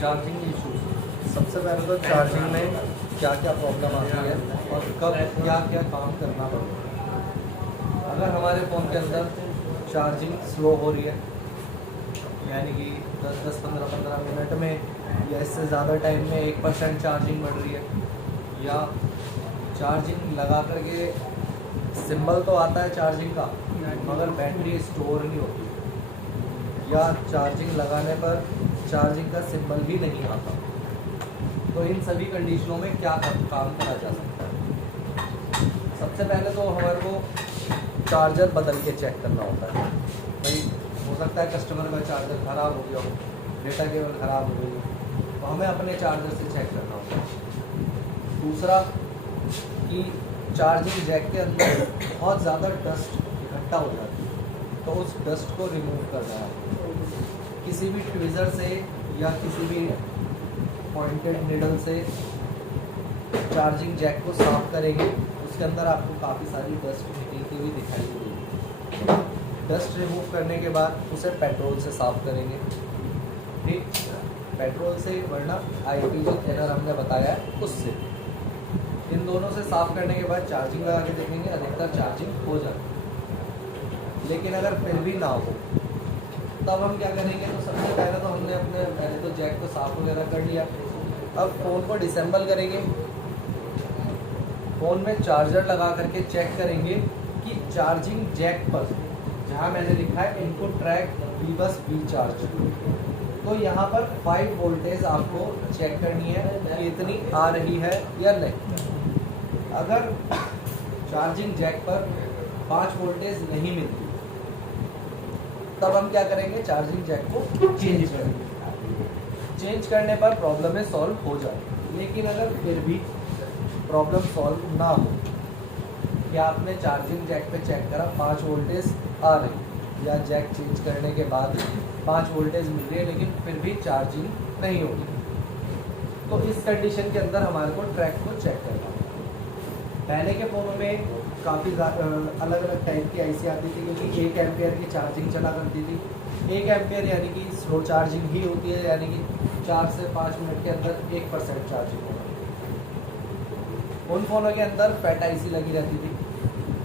Charging issue. सबसे पहले तो चार्जिंग में क्या क्या प्रॉब्लम आती है और कब क्या क्या काम करना पड़ेगा। अगर हमारे फ़ोन के अंदर चार्जिंग स्लो हो रही है, यानी कि 10-10, 15-15 मिनट में या इससे ज़्यादा टाइम में 1% चार्जिंग बढ़ रही है, या चार्जिंग लगा करके सिंबल तो आता है चार्जिंग का मगर बैटरी स्टोर नहीं होती, या चार्जिंग लगाने पर चार्जिंग का सिंबल भी नहीं आता, तो इन सभी कंडीशनों में क्या काम करा जा सकता है। सबसे पहले तो हमारे को चार्जर बदल के चेक करना होता है। भाई हो सकता है कस्टमर का चार्जर ख़राब हो गया हो, डेटा केबल ख़राब हो गई हो, तो हमें अपने चार्जर से चेक करना होता है। दूसरा कि चार्जिंग जैक के अंदर बहुत ज़्यादा डस्ट इकट्ठा हो जाती है, तो उस डस्ट को रिमूव करना है। किसी भी ट्विज़र से या किसी भी पॉइंटेड निडल से चार्जिंग जैक को साफ करेंगे, उसके अंदर आपको काफ़ी सारी डस्ट निकलती हुई दिखाई देगी। डस्ट रिमूव करने के बाद उसे पेट्रोल से साफ करेंगे, ठीक, पेट्रोल से वरना आईपी जो थिनर हमने बताया है उससे। इन दोनों से साफ करने के बाद चार्जिंग लगा के देखेंगे, अधिकतर चार्जिंग हो जाती है। लेकिन अगर फिर भी ना हो तब हम क्या करेंगे, तो सबसे पहले तो हमने पहले तो जैक को साफ वगैरह कर लिया। अब फ़ोन को डिसेंबल करेंगे, फ़ोन में चार्जर लगा करके चेक करेंगे कि चार्जिंग जैक पर जहाँ मैंने लिखा है इनपुट ट्रैक वी बस वी चार्ज, तो यहाँ पर 5 वोल्टेज आपको चेक करनी है कि इतनी आ रही है या नहीं। अगर चार्जिंग जैक पर 5 वोल्टेज नहीं मिलती तब हम क्या करेंगे, चार्जिंग जैक को चेंज करेंगे। चेंज करने पर प्रॉब्लम सॉल्व हो जाए। लेकिन अगर फिर भी प्रॉब्लम सॉल्व ना हो, कि आपने चार्जिंग जैक पे चेक करा 5 वोल्टेज आ रही, या जैक चेंज करने के बाद 5 वोल्टेज मिल रही है लेकिन फिर भी चार्जिंग नहीं हो रही, तो इस कंडीशन के अंदर हमारे को ट्रैक को चेक करना है। पहले के फ़ोनों में काफ़ी अलग अलग टाइप की आईसी आती थी, क्योंकि 1 एम्पियर की चार्जिंग चला करती थी। 1 एम्पियर यानी कि स्लो चार्जिंग ही होती है, यानी कि 4 से 5 मिनट के अंदर 1% चार्जिंग होगी। उन फ़ोनों के अंदर फैट आईसी लगी रहती थी।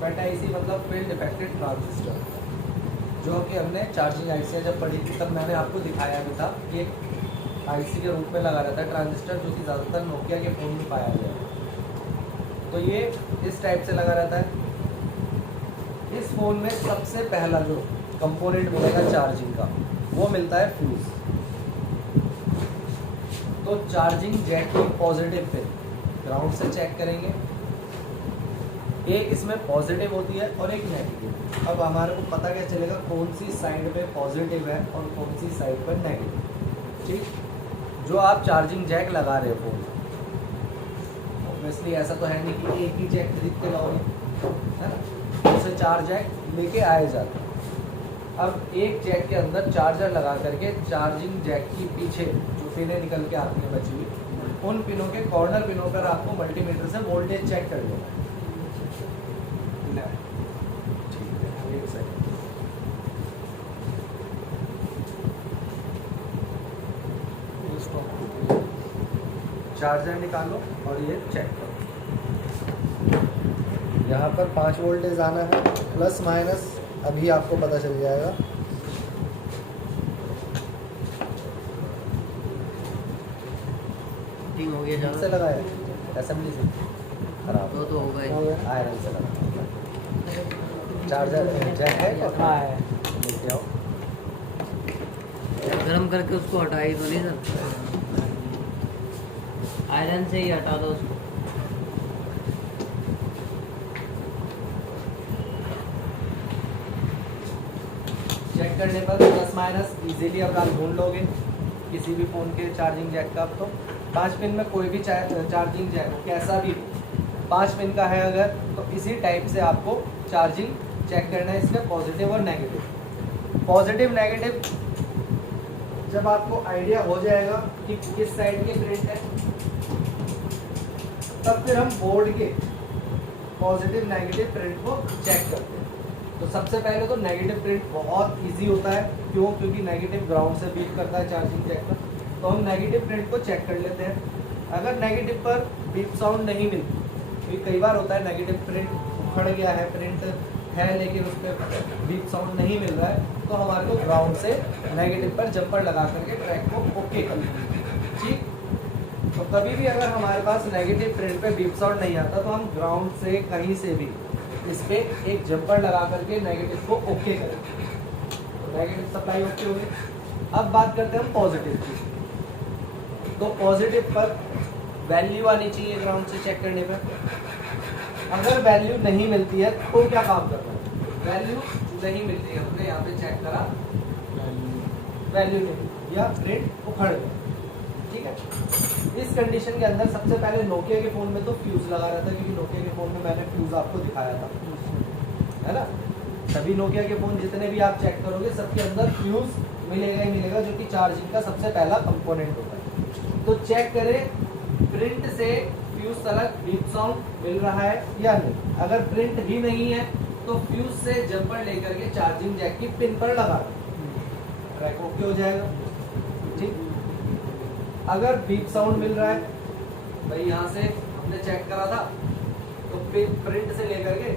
फैट आईसी मतलब फील्ड इफेक्टेड ट्रांजिस्टर, जो कि हमने चार्जिंग आईसी जब पढ़ी थी तब मैंने आपको दिखाया भी था कि एक आईसी के रूप में लगा रहता है ट्रांजिस्टर, जो कि ज़्यादातर नोकिया के फ़ोन में पाया गया है। तो ये इस टाइप से लगा रहता है। इस फ़ोन में सबसे पहला जो कंपोनेंट मिलेगा चार्जिंग का, वो मिलता है फ्यूज़। तो चार्जिंग जैक की पॉजिटिव पिन ग्राउंड से चेक करेंगे, एक इसमें पॉजिटिव होती है और एक नेगेटिव। अब हमारे को पता क्या चलेगा कौन सी साइड पे पॉजिटिव है और कौन सी साइड पर नेगेटिव, ठीक। जो आप चार्जिंग जैक लगा रहे हो, ऑब्वियसली ऐसा तो है नहीं कि एक ही जैक खरीद के लाओगे, है ना, उसे 4 जैक लेके आए जाते हैं। अब एक जैक के अंदर चार्जर लगा करके चार्जिंग जैक की पीछे जो पिनें निकल के आती हैं बची हुई, उन पिनों के कॉर्नर पिनों पर आपको मल्टीमीटर से वोल्टेज चेक कर लेना है। एक सेकंड, चार्जर निकालो और ये चेक करो। यहाँ पर 5 वोल्टेज आना है, प्लस माइनस अभी आपको पता चल जाएगा। हो गया से लगाया असेंबली से खराब तो होगा ही। आयरन से लगा। चार्जर जैक है लेके आओ। गर्म करके उसको हटाई तो नहीं सर, आयरन से ही हटा दो उसको। चेक करने पर प्लस माइनस इजीली अब आप ढूंढ लोगे किसी भी फ़ोन के चार्जिंग जैक का। तो 5 पिन में कोई भी चार्जिंग जैक कैसा भी 5 पिन का है अगर, तो इसी टाइप से आपको चार्जिंग चेक करना है, इसमें पॉजिटिव और नेगेटिव। पॉजिटिव नेगेटिव जब आपको आइडिया हो जाएगा कि किस साइड के प्रिंट है, तब फिर हम बोर्ड के पॉजिटिव नेगेटिव प्रिंट को चेक करते हैं। तो सबसे पहले तो नेगेटिव प्रिंट बहुत इजी होता है। क्यों? क्योंकि नेगेटिव ग्राउंड से बीप करता है चार्जिंग जैक का। तो हम नेगेटिव प्रिंट को चेक कर लेते हैं। अगर नेगेटिव पर बीप साउंड नहीं मिलती, क्योंकि कई बार होता है नेगेटिव प्रिंट उखड़ गया है, प्रिंट है लेकिन उस पर बीप साउंड नहीं मिल रहा है, तो हमारे को ग्राउंड से नेगेटिव पर जंपर लगा करके ट्रैक को ओके कर लेंगे। ठीक, तो कभी भी अगर हमारे पास नेगेटिव प्रिंट पे बीप साउंड नहीं आता तो हम ग्राउंड से कहीं से भी इस पे एक जंपर लगा करके नेगेटिव को ओके करेंगे। तो नेगेटिव सप्लाई ओके हो गई। अब बात करते हैं हम पॉजिटिव की। तो पॉजिटिव पर वैल्यू आनी चाहिए ग्राउंड से चेक करने पर। अगर वैल्यू नहीं मिलती है तो क्या काम करना है? वैल्यू नहीं मिलती है, हमने यहाँ पे चेक करा, वैल्यू नहीं या प्रिंट उखड़ गया। ठीक है, इस कंडीशन के अंदर सबसे पहले नोकिया के फोन में तो फ्यूज लगा रहा था, क्योंकि नोकिया के फोन में मैंने फ्यूज आपको दिखाया था, है ना। सभी नोकिया के फोन जितने भी आप चेक करोगे सबके अंदर फ्यूज मिलेगा ही मिलेगा, जो कि चार्जिंग का सबसे पहला कंपोनेंट होता है। तो चेक करें प्रिंट से फ्यूज तक बीप साउंड मिल रहा है या नहीं। अगर प्रिंट भी नहीं है तो फ्यूज से जंपर लेकर के चार्जिंग जैक की पिन पर लगा ट्रैक ओके हो जाएगा। ठीक, अगर बीप साउंड मिल रहा है, भाई यहाँ से हमने चेक करा था, तो प्रिंट से लेकर के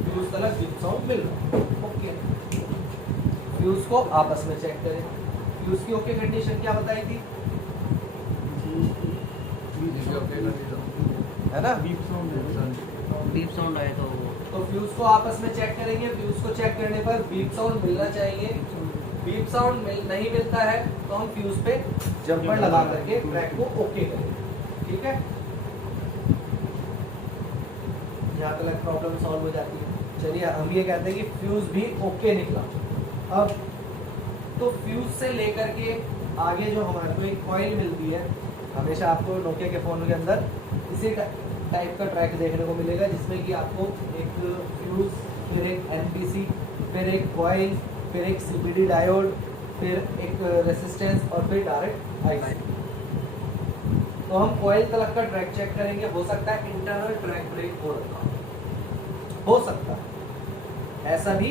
फ्यूज तक बीप साउंड मिल रहा है, ओके। फ्यूज को आपस में चेक करें। फ्यूज की ओके कंडीशन क्या बताई थी, है ना, बीप साउंड आए तो फ्यूज को आपस में चेक करेंगे। फ्यूज को चेक करने पर बीप साउंड मिलना चाहिए। बीप साउंड नहीं मिलता है तो हम फ्यूज पे जंपर लगा करके ट्रैक को ओके करेंगे। ठीक है, यहाँ तक प्रॉब्लम सॉल्व हो जाती है। चलिए हम ये कहते हैं कि फ्यूज भी ओके निकला। अब तो फ्यूज से लेकर के आगे जो हमारे को एक कॉइल मिलती है, हमेशा आपको नोकिया के फोन के अंदर इसी टाइप का ट्रैक देखने को मिलेगा, जिसमें कि आपको एक फ्यूज, फिर एक एनपीसी, फिर एक कॉइल, फिर एक सीपीडी डायोड, फिर एक रेसिस्टेंस और फिर डायरेक्ट आईसी। तो हम कॉइल तक का ट्रैक चेक करेंगे। हो सकता है इंटरनल ट्रैक ब्रेक हो रखा हो सकता है, ऐसा भी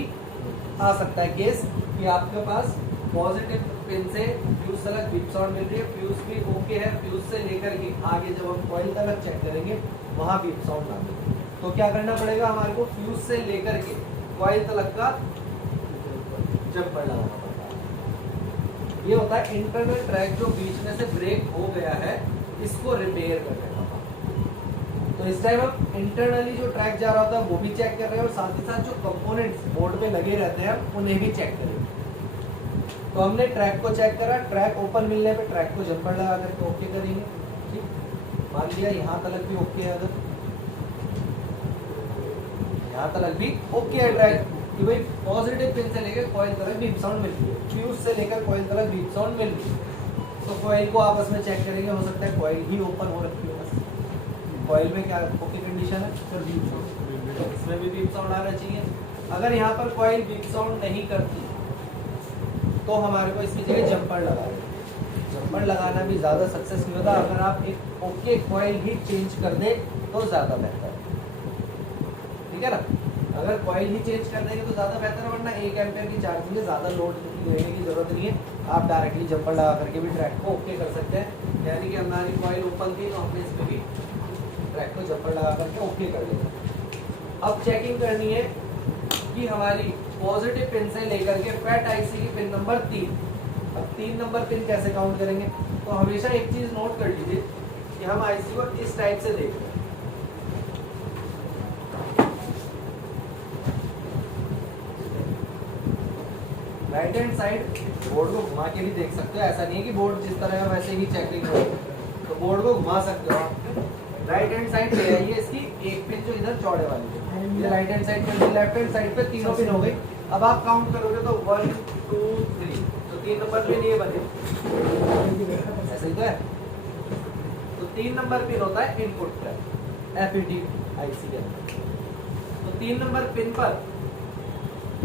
आ सकता है केस कि आपके पास पॉजिटिव पिन से फ्यूज तक बीप साउंड मिल रही है, फ्यूज भी ओके है, फ्यूज से लेकर के आगे जब हम कॉइल तक चेक करेंगे वहां बीप साउंड ना मिले, तो क्या करना पड़ेगा हमारे को, फ्यूज से लेकर के कॉइल तक का जंपर लगाना पड़ता है। ये होता है इंटरनल ट्रैक जो बीच में से ब्रेक हो गया है, इसको रिपेयर करने का काम। तो इस टाइम हम इंटरनली जो ट्रैक जा रहा होता है वो भी चेक कर रहे हैं, और साथ ही साथ जो कंपोनेंट्स बोर्ड पे लगे रहते हैं उन्हें भी चेक करेंगे। तो हमने ट्रैक को चेक करा, ट्रैक ओपन मिलने पे ट्रैक को जंपर लगा करके ओके करेंगे। ठीक, मान लिया यहाँ तक भी ओके है, अगर यहाँ तक भी ओके है ट्रैक कि भाई पॉजिटिव पिन से लेकर कॉइल तक बीप साउंड मिल रही है, फ्यूज से लेकर कॉइल तक बीप साउंड मिल रही है। तो कॉइल को आपस में चेक करेंगे, हो सकता है कॉइल ही ओपन हो रखी है, बस कॉइल में क्या ओके कंडीशन है, तो इसमें भी बीप साउंड आना चाहिए। अगर यहाँ पर कॉइल बीप साउंड नहीं करती तो हमारे को इसकी जगह जंपर लगा दें। जंपर लगाना भी ज़्यादा सक्सेस नहीं होता, अगर आप एक ओके कॉइल ही चेंज कर दे तो ज़्यादा बेहतर है। ठीक है ना, अगर कॉइल ही चेंज कर देंगे तो ज़्यादा बेहतर है, वरना 1 एम्पियर की चार्जिंग में ज़्यादा लोड लेने की ज़रूरत नहीं है। आप डायरेक्टली जंपर लगा करके भी ट्रैक को ओके कर सकते हैं। यानी कि हमारी कॉइल ओपन थी तो हमने इस पर भी ट्रैक को जंपर लगा करके ओके कर देगा। अब चेकिंग करनी है कि हमारी पॉजिटिव पिन से लेकर के फैट आईसी की पिन नंबर 3। अब 3 नंबर पिन कैसे काउंट करेंगे, तो हमेशा एक चीज नोट कर लीजिए कि हम आईसी को इस टाइप से देख रहे हैं। राइट हैंड साइड बोर्ड को घुमा के भी देख सकते हो, ऐसा नहीं है कि बोर्ड जिस तरह है वैसे ही चेकिंग हो, तो बोर्ड को घुमा सकते हो आप। राइट हैंड साइड ले आइए, इसकी एक पिन जो इधर चौड़े वाली है, ये राइट हैंड साइड पे, लेफ्ट हैंड साइड पे तीनों पिन हो गई। अब आप काउंट करोगे तो 1 2 3, तो 3 नंबर पिन ये बने, ऐसा ही तो है। तो 3 नंबर पिन होता है इनपुट पर एफईटी आईसी के अंदर। तो 3 नंबर पिन पर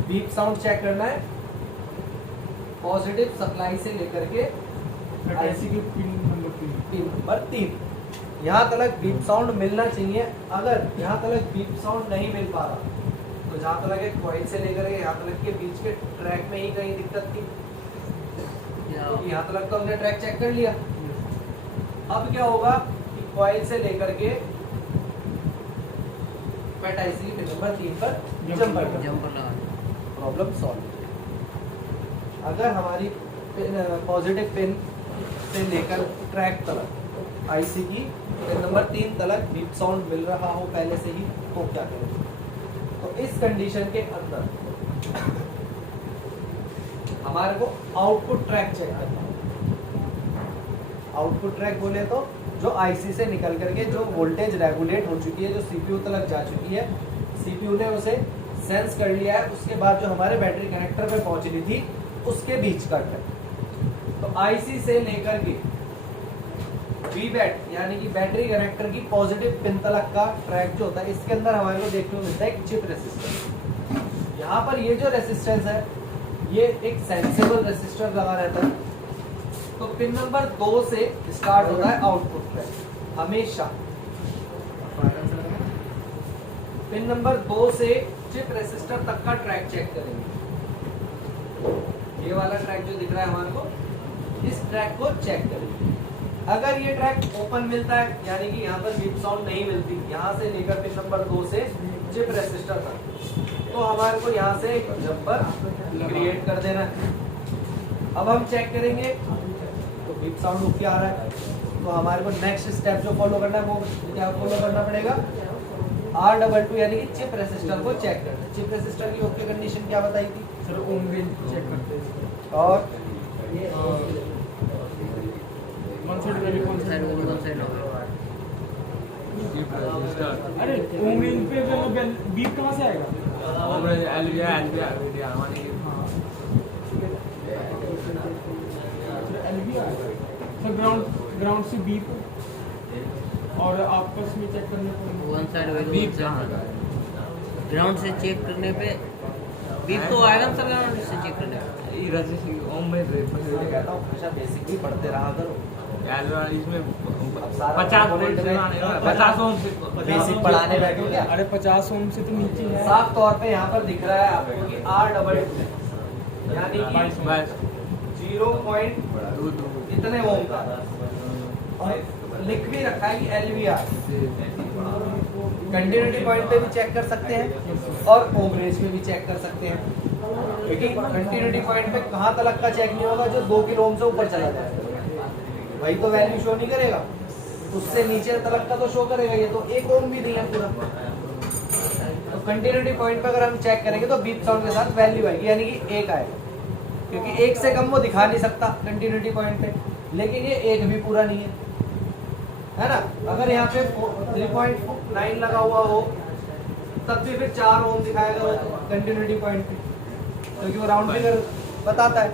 बीप साउंड चेक करना है, पॉजिटिव सप्लाई से लेकर के आईसी की पिन नंबर 3 यहाँ तक बीप साउंड मिलना चाहिए। अगर यहाँ तक बीप साउंड नहीं मिल पा रहा तो तो जहाँ तक है कॉइल से लेकर के यहाँ तक के बीच के ट्रैक में ही कहीं दिक्कत थी, क्योंकि यहाँ तक तो हमने ट्रैक चेक कर लिया। अब क्या होगा कि कॉइल से लेकर के पेट आईसी पिन नंबर 3 पर जंपर लगा। Problem solve. अगर हमारी पॉजिटिव पिन से लेकर ट्रैक तक आईसी की पिन नंबर 3 तक बीप साउंड मिल रहा हो पहले से ही, तो क्या करें? तो इस कंडीशन के अंदर हमारे को आउटपुट ट्रैक चेक करना है। आउटपुट ट्रैक बोले तो जो आईसी से निकल करके जो वोल्टेज रेगुलेट हो चुकी है, जो सीपीयू तक जा चुकी है, सीपीयू ने उसे सेंस कर लिया है, उसके बाद जो हमारे बैटरी कनेक्टर पे पहुंचनी थी उसके बीच का ट्रैक। तो आईसी से लेकर के वीबैट यानी कि बैटरी कनेक्टर की पॉजिटिव पिन तक का ट्रैक जो होता है, इसके अंदर हमारे को देखने को मिलता है एक चिप रेसिस्टेंस। यहाँ पर ये जो रेसिस्टेंस है ये एक सेंसेबल रेसिस्टर लगा रहता है। तो पिन नंबर 2 से स्टार्ट होता है आउटपुट ट्रैक हमेशा। पिन नंबर 2 से चिप रेसिस्टर तक का ट्रैक चेक करेंगे। ये वाला ट्रैक जो दिख रहा है हमारे को, इस ट्रैक को चेक करेंगे। अगर ये ट्रैक ओपन मिलता है यानी कि यहाँ पर बीप साउंड नहीं मिलती, यहाँ से लेकर पिन नंबर 2 से चिप रेसिस्टर तक, तो हमारे को यहाँ से एक जंपर क्रिएट कर देना है। अब हम चेक करेंगे तो बीप साउंड ओके आ रहा है, तो हमारे को नेक्स्ट स्टेप जो फॉलो करना है वो क्या फॉलो करना पड़ेगा? R22 यानी कि चिप रेसिस्टर को चेक करना है। चिप रेसिस्टर की ओके कंडीशन क्या बताई थी सर? ओम रेंज चेक करते हैं। और वन साइड वैल्यू कौन सा है? वन साइड अरे ओम रेंज पे जो बीप कहाँ से आएगा? एलवी आएगा सर। ग्राउंड से बीप और आपस में चेक करने को वन साइड वैल्यू ग्राउंड से चेक करने पे बीप तो आएगा सर। ग्राउंड से चेक करने पे कहता हूँ हमेशा बेसिक भी पढ़ते रहा करो। इसमें सारा 50 ओम से बेसिक पढ़ाने बैठो क्या? अरे 50 ओम से तो नीचे है। साफ तौर पे यहाँ पर दिख रहा है आपको कि R22 यानी कि बस 0 पॉइंट इतने ओम का, और लिख भी रखा है कि LVR। कंटिन्यूटी पॉइंट पे भी चेक कर सकते हैं और ओम रेंज पे भी चेक कर सकते हैं। लेकिन कंटिन्यूटी पॉइंट पे कहाँ तक का चेक नहीं होगा? जो 2 किलो ओम से ऊपर चला जाएगा वही तो वैल्यू शो नहीं करेगा, उससे नीचे तलक का तो शो करेगा। ये तो 1 ओम भी नहीं है पूरा। तो कंटिन्यूटी पॉइंट पे अगर हम चेक करेंगे तो बीप साउंड के साथ वैल्यू आएगी यानी कि 1 आएगा, क्योंकि 1 से कम वो दिखा नहीं सकता कंटिन्यूटी पॉइंट पे। लेकिन ये 1 भी पूरा नहीं है ना? अगर यहाँ पे 3.9 लगा हुआ हो तब भी फिर 4 ओम दिखाएगा कंटिन्यूटी पॉइंट पे, क्योंकि वो राउंड फिगर बताता है।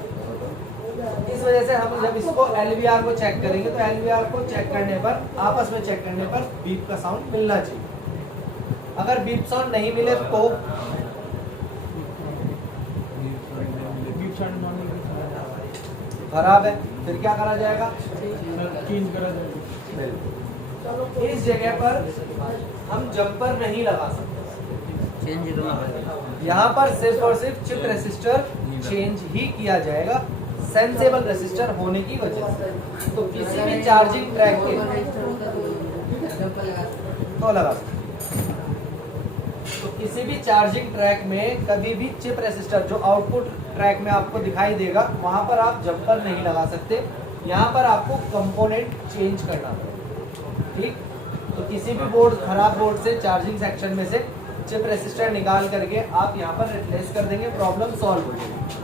इस वजह से हम जब इसको LVR को चेक करेंगे तो LVR को चेक करने पर, आपस में चेक करने पर बीप का साउंड मिलना चाहिए। अगर बीप साउंड नहीं मिले तो बीप साउंड खराब है, फिर क्या करा जाएगा? चेंज करा जाएगा। इस जगह पर हम जंपर नहीं लगा सकते। चेंज करना पड़ेगा। यहाँ पर सिर्फ और सिर्फ चिप रेसिस्टर चेंज ही किया जाएगा, सेंसेबल रेसिस्टर होने की वजह से। तो किसी भी चार्जिंग ट्रैक के तो लगा सकते। तो किसी भी चार्जिंग ट्रैक में कभी भी चिप रेसिस्टर जो आउटपुट ट्रैक में आपको दिखाई देगा वहां पर आप जंपर नहीं लगा सकते। यहाँ पर आपको कंपोनेंट चेंज करना पड़ेगा। ठीक, तो किसी भी बोर्ड, खराब बोर्ड से, चार्जिंग सेक्शन में से चिप रेसिस्टर निकाल करके आप यहाँ पर रिप्लेस कर देंगे, प्रॉब्लम सॉल्व हो जाएगी।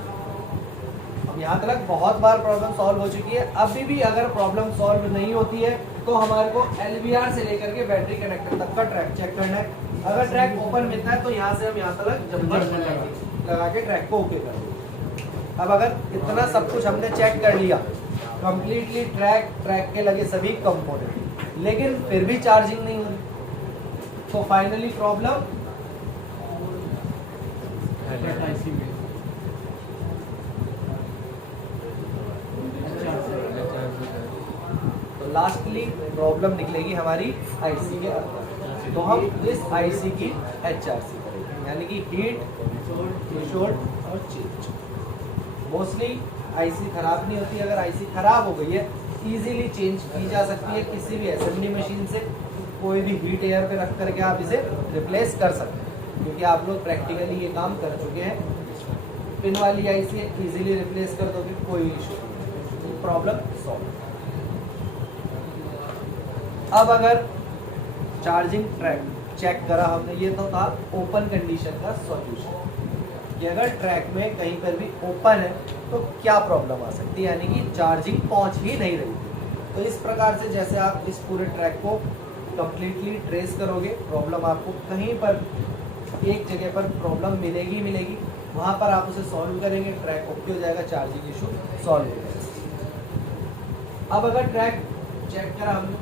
अब यहाँ तक बहुत बार प्रॉब्लम सॉल्व हो चुकी है। अभी भी अगर प्रॉब्लम सॉल्व नहीं होती है तो हमारे को LVR से लेकर के बैटरी कनेक्टर तक का ट्रैक चेक करना है। अगर ट्रैक ओपन मिलता है तो यहाँ से हम यहाँ तक जंपर लगा के ट्रैक को ओके कर देंगे। अब अगर इतना सब कुछ हमने चेक कर लिया कंप्लीटली, ट्रैक के लगे सभी कंपोनेंट, लेकिन फिर भी चार्जिंग नहीं हो रही, तो फाइनली प्रॉब्लम आईसी में तो लास्टली प्रॉब्लम निकलेगी हमारी आईसी के अंदर। तो हम इस आईसी की HRC करेंगे। यानी कि हीट, थ्रेशोल्ड और चेंज। मोस्टली आईसी खराब नहीं होती, अगर आईसी खराब हो गई है इजीली चेंज की जा सकती है किसी भी असेंबली मशीन से। कोई भी हीट एयर पे रख करके आप इसे रिप्लेस कर सकते हैं, क्योंकि आप लोग प्रैक्टिकली ये काम कर चुके हैं। पिन वाली आईसी इजीली रिप्लेस कर दोगे, कोई इशू नहीं, प्रॉब्लम सॉल्व। अब अगर चार्जिंग ट्रैक चेक करा हमने, ये तो था ओपन कंडीशन का सॉल्यूशन कि अगर ट्रैक में कहीं पर भी ओपन है तो क्या प्रॉब्लम आ सकती है, यानी कि चार्जिंग पहुंच ही नहीं रही। तो इस प्रकार से जैसे आप इस पूरे ट्रैक को कंप्लीटली ट्रेस करोगे, प्रॉब्लम आपको कहीं पर एक जगह पर प्रॉब्लम मिलेगी, वहां पर आप उसे सॉल्व करेंगे, ट्रैक ओके हो जाएगा, चार्जिंग इशू सॉल्व हो जाएगा। अब अगर ट्रैक चेक करा हमने,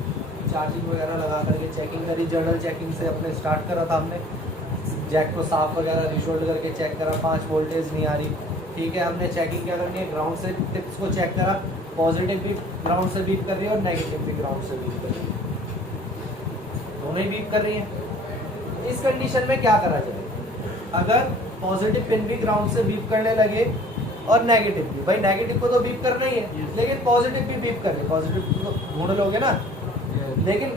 चार्जिंग वगैरह लगा करके चेकिंग करी, जर्नल चेकिंग से अपने स्टार्ट करा था हमने, जैक को साफ वगैरह रिशोल्ड करके चेक करा, 5 वोल्टेज नहीं आ रही, ठीक है। हमने चेकिंग क्या करनी है, ग्राउंड से टिप्स को चेक करा, पॉजिटिव भी ग्राउंड से बीप कर रही है और नेगेटिव भी ग्राउंड से बीप कर रही है, दोनों ही बीप कर रही है। इस कंडीशन में क्या करा जाए, अगर पॉजिटिव पिन भी ग्राउंड से बीप करने लगे और नेगेटिव भी, भाई नेगेटिव को तो बीप करना ही है, लेकिन पॉजिटिव भी बीप कर ले, पॉजिटिव को ढूंढ लोगे ना, लेकिन